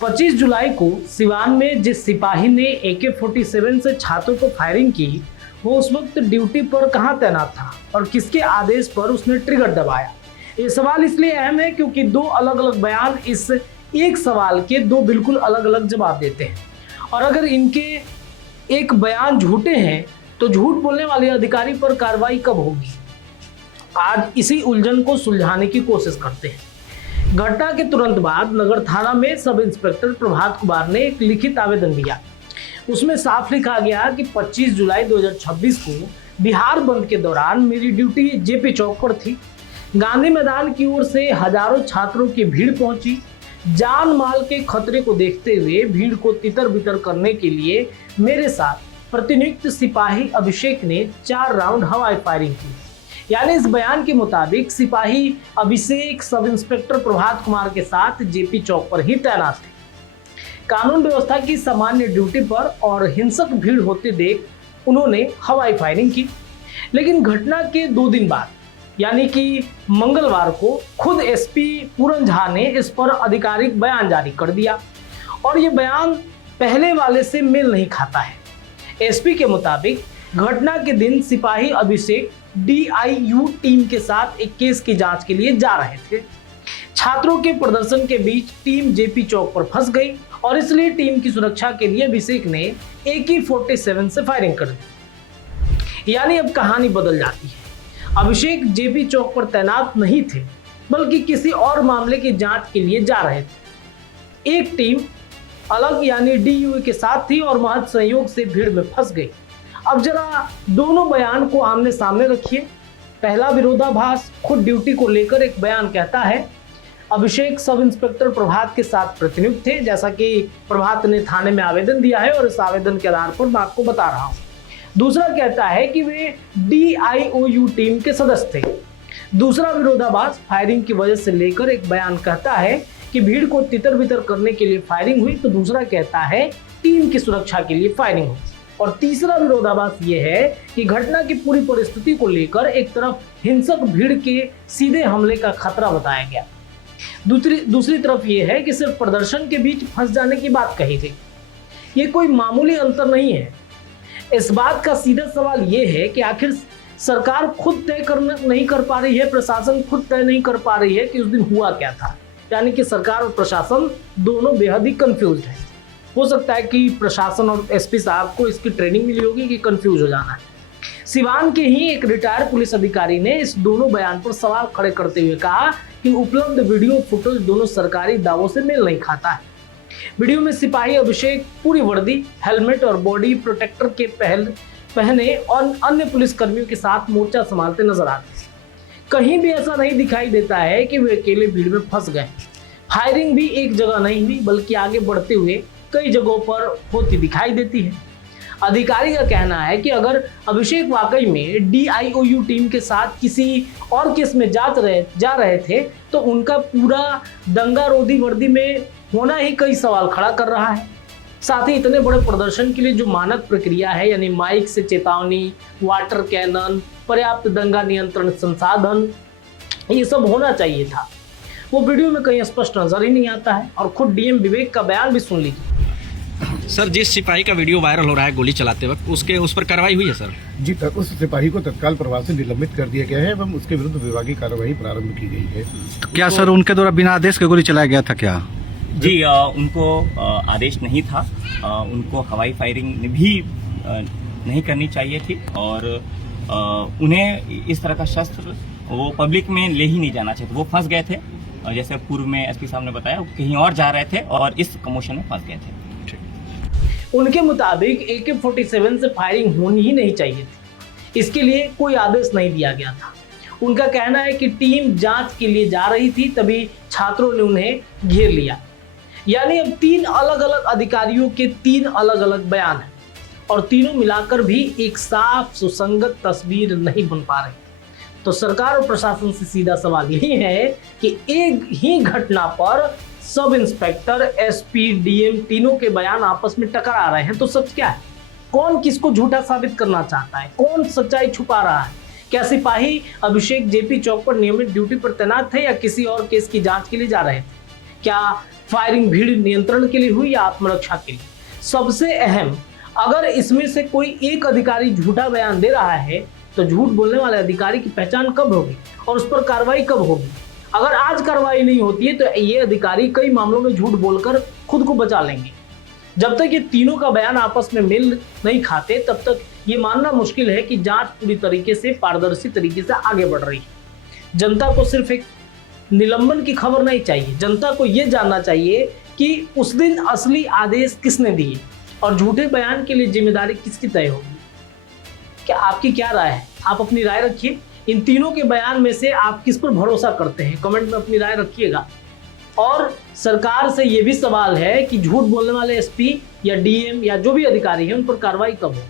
25 जुलाई को सिवान में जिस सिपाही ने AK-47 से छात्रों को फायरिंग की, वो उस वक्त ड्यूटी पर कहां तैनात था और किसके आदेश पर उसने ट्रिगर दबाया। ये सवाल इसलिए अहम है क्योंकि दो अलग अलग बयान इस एक सवाल के दो बिल्कुल अलग अलग जवाब देते हैं। और अगर इनके एक बयान झूठे हैं तो झूठ बोलने वाले अधिकारी पर कार्रवाई कब होगी? आज इसी उलझन को सुलझाने की कोशिश करते हैं। घटना के तुरंत बाद नगर थाना में सब इंस्पेक्टर प्रभात कुमार ने एक लिखित आवेदन दिया। उसमें साफ लिखा गया कि 25 जुलाई 2026 को बिहार बंद के दौरान मेरी ड्यूटी जेपी चौक पर थी। गांधी मैदान की ओर से हजारों छात्रों की भीड़ पहुंची। जान माल के खतरे को देखते हुए भीड़ को तितर बितर करने के लिए मेरे साथ प्रतिनियुक्त सिपाही अभिषेक ने 4 राउंड हवाई फायरिंग की। यानी इस बयान के मुताबिक सिपाही अभिषेक सब इंस्पेक्टर प्रभात कुमार के साथ जेपी चौक पर ही तैनात थे। कानून व्यवस्था की सामान्य ड्यूटी पर और हिंसक भीड़ होते देख उन्होंने हवाई फायरिंग की। लेकिन घटना के 2 दिन बाद यानी कि मंगलवार को खुद एसपी पूरन झा ने इस पर आधिकारिक बयान जारी कर दिया और ये बयान पहले वाले से मेल नहीं खाता है। एसपी के मुताबिक घटना के दिन सिपाही अभिषेक DIU टीम के साथ एक केस की जांच के लिए जा रहे थे। छात्रों के प्रदर्शन के बीच टीम जेपी चौक पर फंस गई और इसलिए टीम की सुरक्षा के लिए अभिषेक ने AK-47 से फायरिंग कर दी। यानी अब कहानी बदल जाती है। अभिषेक जेपी चौक पर तैनात नहीं थे बल्कि किसी और मामले की जांच के लिए जा रहे थे। एक टीम अलग यानी DIU के साथ थी और महज संयोग से भीड़ में फंस गई। अब जरा दोनों बयान को आमने सामने रखिए। पहला विरोधाभास खुद ड्यूटी को लेकर एक बयान कहता है अभिषेक सब इंस्पेक्टर प्रभात के साथ प्रतिनियुक्त थे, जैसा कि प्रभात ने थाने में आवेदन दिया है और इस आवेदन के आधार पर मैं आपको बता रहा हूं। दूसरा कहता है कि वे DIOU टीम के सदस्य थे। दूसरा विरोधाभास फायरिंग की वजह से लेकर एक बयान कहता है कि भीड़ को तितर बितर करने के लिए फायरिंग हुई, तो दूसरा कहता है टीम की सुरक्षा के लिए फायरिंग हुई। और तीसरा विरोधाभास ये है कि घटना की पूरी परिस्थिति को लेकर एक तरफ हिंसक भीड़ के सीधे हमले का खतरा बताया गया, दूसरी तरफ ये है कि सिर्फ प्रदर्शन के बीच फंस जाने की बात कही गई। ये कोई मामूली अंतर नहीं है। इस बात का सीधा सवाल ये है कि आखिर सरकार खुद तय नहीं कर पा रही है, प्रशासन खुद तय नहीं कर पा रही है कि उस दिन हुआ क्या था। यानी कि सरकार और प्रशासन दोनों बेहद ही कंफ्यूज है। हो सकता है कि प्रशासन और एसपी साहब को इसकी ट्रेनिंग मिली होगी कि कंफ्यूज हो जाना है। सिवान के ही एक रिटायर्ड पुलिस अधिकारी ने इस दोनों बयान पर सवाल खड़े करते हुए कहा कि उपलब्ध वीडियो फुटेज दोनों सरकारी दावों से मेल नहीं खाता है। वीडियो में सिपाही अभिषेक पूरी वर्दी, हेलमेट और बॉडी प्रोटेक्टर के पहने और अन्य पुलिस कर्मियों के साथ मोर्चा संभालते नजर आते हैं। कहीं भी ऐसा नहीं दिखाई देता है कि वे अकेले भीड़ में फंस गए। फायरिंग भी एक जगह नहीं हुई बल्कि आगे बढ़ते हुए कई जगहों पर होती दिखाई देती है। अधिकारी का कहना है कि अगर अभिषेक वाकई में DIOU टीम के साथ किसी और केस में जा रहे थे तो उनका पूरा दंगा रोधी वर्दी में होना ही कई सवाल खड़ा कर रहा है। साथ ही इतने बड़े प्रदर्शन के लिए जो मानक प्रक्रिया है यानी माइक से चेतावनी, वाटर कैनन, पर्याप्त दंगा नियंत्रण संसाधन, ये सब होना चाहिए था। वो वीडियो में कहीं स्पष्ट नजर ही नहीं आता है। और खुद DM विवेक का बयान भी सुन लीजिए। सर, जिस सिपाही का वीडियो वायरल हो रहा है गोली चलाते वक्त, उस पर कार्रवाई हुई है सर? जी, उस सिपाही को तत्काल प्रभाव से निलंबित कर दिया गया है एवं उसके विरुद्ध विभागीय कार्रवाई प्रारंभ की गई है। तो क्या सर उनके द्वारा बिना आदेश के गोली चलाया गया था क्या? जी, उनको आदेश नहीं था। उनको हवाई फायरिंग भी नहीं करनी चाहिए थी और उन्हें इस तरह का शस्त्र वो पब्लिक में ले ही नहीं जाना चाहिए। वो फंस गए थे, जैसे पूर्व में एसपी साहब ने बताया, कहीं और जा रहे थे और इस कमोशन में फंस गए थे। उनके मुताबिक AK-47 से फायरिंग होनी ही नहीं चाहिए थी। इसके लिए कोई आदेश नहीं दिया गया था। उनका कहना है कि टीम जांच के लिए जा रही थी, तभी छात्रों ने उन्हें घेर लिया। यानी अब 3 अलग अलग अधिकारियों के 3 अलग अलग बयान हैं और तीनों मिलाकर भी एक साफ सुसंगत तस्वीर नहीं बन पा रही। तो सरकार और प्रशासन से सीधा सवाल यही है कि एक ही घटना पर सब इंस्पेक्टर, SP, DM तीनों के बयान आपस में टकरा रहे हैं, तो सच क्या है? कौन किसको झूठा साबित करना चाहता है? कौन सच्चाई छुपा रहा है? क्या सिपाही अभिषेक जेपी चौक पर नियमित ड्यूटी पर तैनात थे या किसी और केस की जांच के लिए जा रहे थे? क्या फायरिंग भीड़ नियंत्रण के लिए हुई या आत्मरक्षा के लिए? सबसे अहम, अगर इसमें से कोई एक अधिकारी झूठा बयान दे रहा है तो झूठ बोलने वाले अधिकारी की पहचान कब होगी और उस पर कार्रवाई कब होगी? अगर आज कार्रवाई नहीं होती है तो ये अधिकारी कई मामलों में झूठ बोलकर खुद को बचा लेंगे। जब तक ये तीनों का बयान आपस में मेल नहीं खाते तब तक ये मानना मुश्किल है कि जांच पूरी तरीके से पारदर्शी तरीके से आगे बढ़ रही है। जनता को सिर्फ एक निलंबन की खबर नहीं चाहिए, जनता को ये जानना चाहिए कि उस दिन असली आदेश किसने दिए और झूठे बयान के लिए जिम्मेदारी किसकी तय होगी। क्या आपकी क्या राय है? आप अपनी राय रखिए। इन तीनों के बयान में से आप किस पर भरोसा करते हैं? कमेंट में अपनी राय रखिएगा। और सरकार से यह भी सवाल है कि झूठ बोलने वाले एसपी या डीएम या जो भी अधिकारी हैं उन पर कार्रवाई कब हो।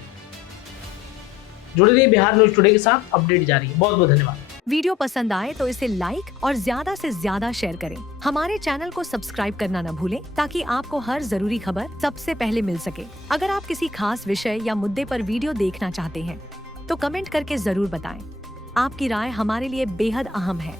जुड़े रहिए बिहार न्यूज टुडे के साथ, अपडेट जारी है। बहुत बहुत धन्यवाद। वीडियो पसंद आए तो इसे लाइक और ज्यादा से ज्यादा शेयर करें। हमारे चैनल को सब्सक्राइब करना न भूलें ताकि आपको हर जरूरी खबर सबसे पहले मिल सके। अगर आप किसी खास विषय या मुद्दे पर वीडियो देखना चाहते हैं तो कमेंट करके जरूर बताएं। आपकी राय हमारे लिए बेहद अहम है।